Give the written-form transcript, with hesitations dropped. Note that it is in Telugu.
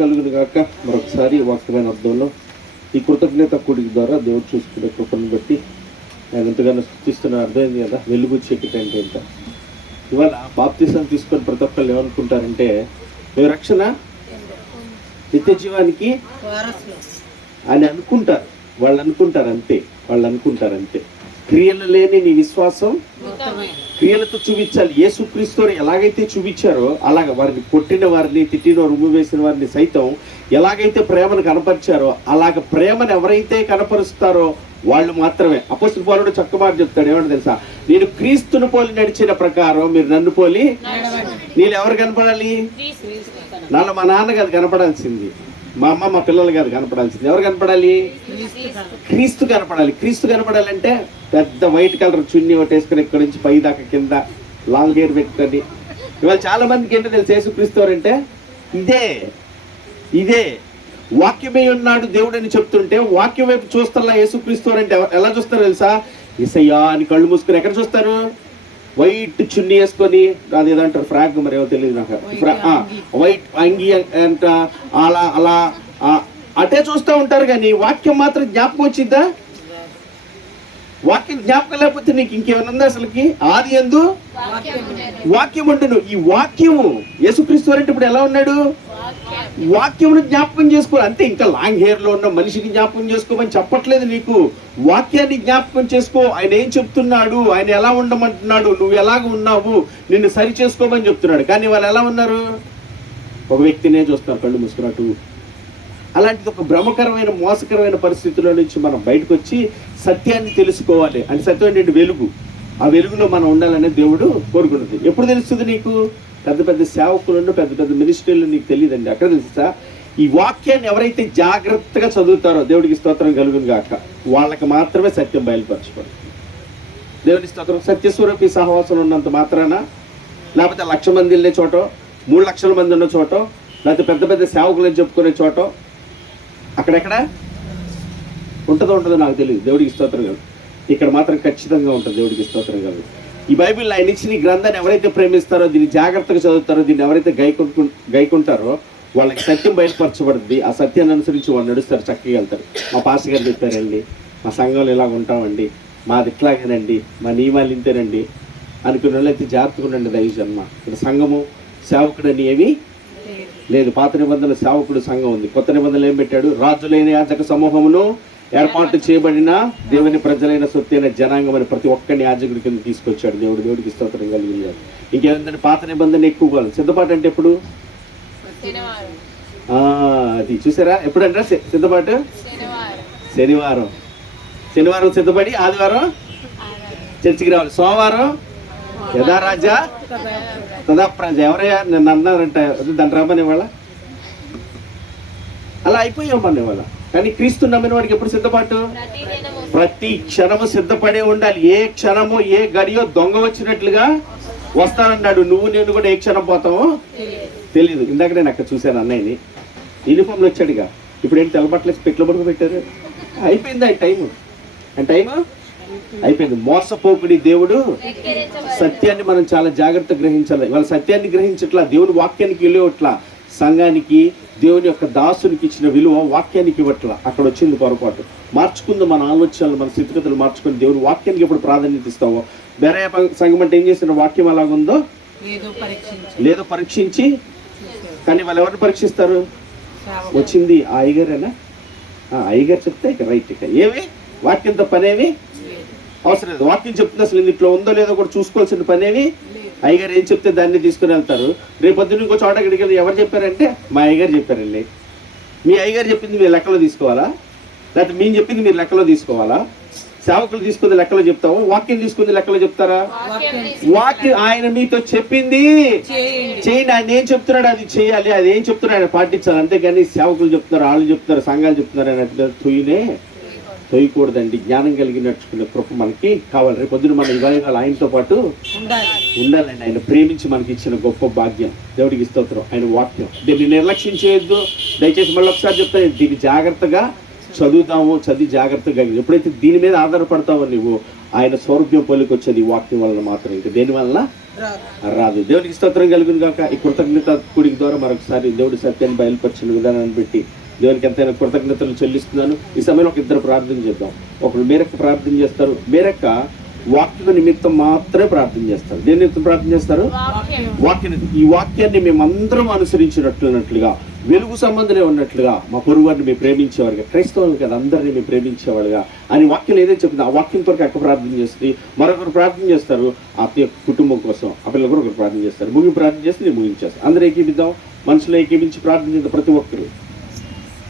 కలుగును గాక. మరొకసారి వాక్యమైన అర్థంలో ఈ కృతజ్ఞత కూడిక ద్వారా దేవుడు చూసుకునే కృపను బట్టి ఆయన ఎంతగానో స్థుతిస్తున్న అర్థమైంది కదా. వెలుగు చీకటి అంటే ఎంత. ఇవాళ బాప్తిసం తీసుకొని ప్రతి ఒక్కళ్ళు ఏమనుకుంటారంటే మేము రక్షణ నిత్య జీవానికి అని అనుకుంటారు. వాళ్ళు అనుకుంటారు అంతే. క్రియలు లేని నీ విశ్వాసం క్రియలతో చూపించాలి. యేసుక్రీస్తుని ఎలాగైతే చూపించారో అలాగ వారిని కొట్టిన వారిని, తిట్టిన ఉమ్ము వేసిన వారిని సైతం ఎలాగైతే ప్రేమను కనపరిచారో అలాగ ప్రేమను ఎవరైతే కనపరుస్తారో వాళ్ళు మాత్రమే. అపోస్తలుడు పౌలుడు చక్కగా చెప్తాడు. ఏమంటే తెలుసా, నేను క్రీస్తును పోలి నడిచిన ప్రకారం మీరు నన్ను పోలి. నేను ఎవరు కనపడాలి? నాలో మా నాన్న కాదు కనపడాల్సింది, మా అమ్మ మా పిల్లలు కాదు కనపడాల్సింది. ఎవరు కనపడాలి? క్రీస్తు కనపడాలి. క్రీస్తు కనపడాలంటే పెద్ద వైట్ కలర్ చున్నీ ఒకటి వేసుకొని ఇక్కడ నుంచి పై దాకా కింద లాంగ్ హెయిర్ పెట్టుకొని. ఇవాళ చాలా మందికి ఏంటో తెలుసు యేసుక్రీస్తు అంటే ఇదే వాక్యమే ఉన్నాడు దేవుడు అని చెప్తుంటే వాక్యం వైపు చూస్తారా యేసుక్రీస్తు అంటే ఎలా చూస్తారు తెలుసా? యేసయ్యా అని కళ్ళు మూసుకొని ఎక్కడ చూస్తారు? వైట్ చున్నీ వేసుకొని, అది ఏదంటారు ఫ్రాక్, మరి ఏమో తెలియదు నాకు, వైట్ అంగి అంట, అలా అటే చూస్తూ ఉంటారు. కానీ వాక్యం మాత్రం జ్ఞాపకం వచ్చిద్దా? వాక్యం జ్ఞాపకం లేకపోతే నీకు ఇంకేమైనా ఉందా? అసలుకి ఆది యందు వాక్యం ఉంటును. ఈ వాక్యము యేసుక్రీస్తు అంటే ఇప్పుడు ఎలా ఉన్నాడు? వాక్యమును జ్ఞాపకం చేసుకోవాలి అంతే. ఇంకా లాంగ్ హెయిర్ లో ఉన్న మనిషిని జ్ఞాపకం చేసుకోమని చెప్పట్లేదు నీకు. వాక్యాన్ని జ్ఞాపకం చేసుకో. ఆయన ఏం చెప్తున్నాడు, ఆయన ఎలా ఉండమంటున్నాడు, నువ్వు ఎలాగ ఉన్నావు, నిన్ను సరి చేసుకోమని చెప్తున్నాడు. కానీ వాళ్ళు ఎలా ఉన్నారు? ఒక వ్యక్తినే చూస్తున్నారు కళ్ళు మూసుకున్నట్టు. అలాంటిది ఒక భ్రమకరమైన మోసకరమైన పరిస్థితుల్లో నుంచి మనం బయటకు వచ్చి సత్యాన్ని తెలుసుకోవాలి. అంటే సత్యం ఏంటంటే వెలుగు. ఆ వెలుగులో మనం ఉండాలనే దేవుడు కోరుకున్నది. ఎప్పుడు తెలుస్తుంది నీకు? పెద్ద పెద్ద సేవకులను, పెద్ద పెద్ద మినిస్ట్రీలు నీకు తెలియదండి. అక్కడ తెలుసా, ఈ వాక్యాన్ని ఎవరైతే జాగ్రత్తగా చదువుతారో, దేవుడికి స్తోత్రం కలుగును గాక, వాళ్ళకి మాత్రమే సత్యం బయలుపరచబడుతుంది. దేవుడి స్తోత్రం. సత్యస్వరూపి సహవాసం ఉన్నంత మాత్రాన, లేకపోతే 1,00,000 మంది వెళ్ళే చోట, 3 లక్షల మంది ఉన్న చోట, లేకపోతే పెద్ద పెద్ద సేవకులను చెప్పుకునే చోట, అక్కడెక్కడ ఉంటుందో నాకు తెలియదు. దేవుడికి స్తోత్రం కాదు. ఇక్కడ మాత్రం ఖచ్చితంగా ఉంటుంది. దేవుడికి స్తోత్రం కాదు. ఈ బైబిల్ ఆయన ఇచ్చిన ఈ గ్రంథాన్ని ఎవరైతే ప్రేమిస్తారో, దీన్ని జాగ్రత్తగా చదువుతారో, దీన్ని ఎవరైతే గైకుంటారో వాళ్ళకి సత్యం బయటపరచబడుతుంది. ఆ సత్యాన్ని అనుసరించి వాళ్ళు నడుస్తారు, చక్కగా వెళ్తారు. మా పాస్టర్ గారు చెప్పారండి, మా సంఘంలో ఇలాగ ఉంటామండి, మాది ఇట్లాగేనండి, మా నియమాలు ఇంతేనండి అనుకున్న వాళ్ళు అయితే జాగ్రత్తగా ఉండండి. దైవజన్మ ఇక్కడ సంఘము సేవకుడు అని ఏమీ లేదు. పాత నిబంధనల సేవకుడు సంఘం ఉంది. కొత్త నిబంధనలు ఏం పెట్టాడు? రాజులైన యాజక సమూహమును, ఏర్పాటు చేయబడిన దేవుని ప్రజలైన సొత్తైన జనాంగం అని ప్రతి ఒక్కరిని యాజకుడి కింద తీసుకొచ్చాడు దేవుడు. దేవుడికి స్తోత్రం కలిగింది. ఇంకేంటంటే పాత నిబంధన ఎక్కువ సిద్ధపాటు అంటే ఎప్పుడు? అది చూసారా? ఎప్పుడంటే సిద్ధపాటు శనివారం సిద్ధపడి ఆదివారం చర్చికి రావాలి. సోమవారం యథారాజా తదాప్రాజ. ఎవరయ్యా నన్ను అన్నారంట, దాన్ని రమ్మని వాళ్ళ అలా అయిపోయాం మన వాళ్ళ. కానీ క్రీస్తు నమ్మిన వాడికి ఎప్పుడు సిద్ధపాటు? ప్రతి క్షణము సిద్ధపడే ఉండాలి. ఏ క్షణము ఏ గడియో దొంగ వచ్చినట్లుగా వస్తానన్నాడు. నువ్వు నేను కూడా ఏ క్షణం పోతామో తెలియదు. ఇందాక నేను అక్కడ చూశాను అన్నయ్యని, యూనిఫామ్లో వచ్చాడుగా. ఇప్పుడు ఏంటి తెల్లబట్టలేసి పెట్లు పడుకు పెట్టారు. అయిపోయింది ఆ టైము అయిపోయింది. మోసపోకుడి దేవుడు. సత్యాన్ని మనం చాలా జాగ్రత్తగా గ్రహించాలి. వాళ్ళ సత్యాన్ని గ్రహించట్లా, దేవుని వాక్యానికి విలువట్లా, సంఘానికి దేవుని యొక్క దాసునికి ఇచ్చిన విలువ వాక్యానికి ఇవ్వట్లా. అక్కడ వచ్చింది పొరపాటు. మార్చుకుందాం మన ఆలోచనలు, మన స్థితిగతులు మార్చుకుని దేవుని వాక్యానికి ఎప్పుడు ప్రాధాన్యత ఇస్తావో. వేరే సంఘం అంటే ఏం చేసిన వాక్యం అలాగుందో లేదో పరీక్షించి. కానీ వాళ్ళు ఎవరిని పరీక్షిస్తారు? వచ్చింది ఆ అయ్యగారేనా? అయ్యగారు చెప్తే ఇక రైట్. ఇక ఏమి వాక్యంతో పనేవి అవసరం లేదు. వాక్యం చెప్తుంది అసలు ఇంట్లో ఉందో లేదో కూడా చూసుకోవాల్సిన పనేవి. అయ్యగారు ఏం చెప్తే దాన్ని తీసుకుని వెళ్తారు. రేపొద్దున ఇంకో చోట ఇక్కడికి వెళ్ళి ఎవరు చెప్పారంటే మా అయ్యగారు చెప్పారండి. మీ అయ్యగారు చెప్పింది మీరు లెక్కలో తీసుకోవాలా? లేకపోతే మేము చెప్పింది మీరు లెక్కలో తీసుకోవాలా? సేవకులు తీసుకుంది లెక్కలో చెప్తావు, వాక్యం తీసుకుంది లెక్కలో చెప్తారా? వాక్యం ఆయన మీతో చెప్పింది చేయండి. ఆయన ఏం చెప్తున్నాడు అది చేయాలి. అది ఏం చెప్తున్నాడు ఆయన పాటించాలి. అంతేగాని సేవకులు చెప్తున్నారు, వాళ్ళు చెప్తున్నారు, సంఘాలు చెప్తున్నారు అని తొయ్యకూడదండి. జ్ఞానం కలిగి నడుచుకునే కృప మనకి కావాలి. రేపు పొద్దున మన ఇవాళ ఆయనతో పాటు ఉండాలండి. ఆయన ప్రేమించి మనకి ఇచ్చిన గొప్ప భాగ్యం. దేవుడికి స్తోత్రం. ఆయన వాక్యం దీన్ని నిర్లక్ష్యం చేయొద్దు. దయచేసి మళ్ళీ ఒకసారి చెప్తాను, దీన్ని జాగ్రత్తగా చదువుతాము, చదివి జాగ్రత్తగా. ఎప్పుడైతే దీని మీద ఆధారపడతావో నువ్వు, ఆయన సౌరభ్యం పొలికి వచ్చేది వాక్యం వలన మాత్రం. ఇంకా దేని వలన రాదు. దేవునికి స్తోత్రం కలుగును గాక. ఈ కృతజ్ఞత కూడిక ద్వారా మరొకసారి దేవుడి సత్యాన్ని బయలుపరిచిన విధానాన్ని బట్టి దేవునికి ఎంతైనా కృతజ్ఞతలు చెల్లిస్తున్నాను. ఈ సమయంలో ఒక ఇద్దరు ప్రార్థన చేద్దాం. ఒకరు మేరక్క ప్రార్థన చేస్తారు. మేరక్క వాక్య నిమిత్తం మాత్రమే ప్రార్థన చేస్తారు. దేని నిమిత్తం ప్రార్థన చేస్తారు? వాక్య. ఈ వాక్యాన్ని మేమందరం అనుసరించినట్లుగా, వెలుగు సంబంధమే ఉన్నట్లుగా, మా పొరుగువారిని మేము ప్రేమించేవారుగా, క్రైస్తవులు కదా అందరినీ మేము ప్రేమించేవాళ్ళుగా అని వాక్యం ఏదైతే చెప్తుంది ఆ వాక్యంతో అక్క ప్రార్థన చేస్తుంది. మరొకరు ప్రార్థన చేస్తారు ఆ కుటుంబం కోసం. ఆ పిల్లలు కూడా ఒకరు ప్రార్థన చేస్తారు. ముగింపు ప్రార్థన చేస్తే నేను ముగించేస్తాను. అందరూ ఏకీపిద్దాం. మనసులో ఏకీపించి ప్రార్థన చేద్దాం ప్రతి ఒక్కరు.